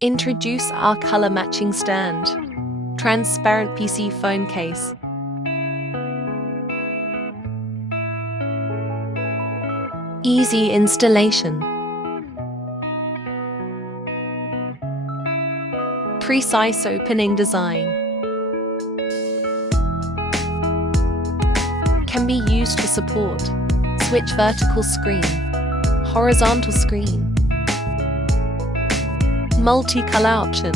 Introduce our color matching stand. Transparent PC phone case. Easy installation. Precise opening design. Can be used to support switch vertical screen, horizontal screen, multi-color option.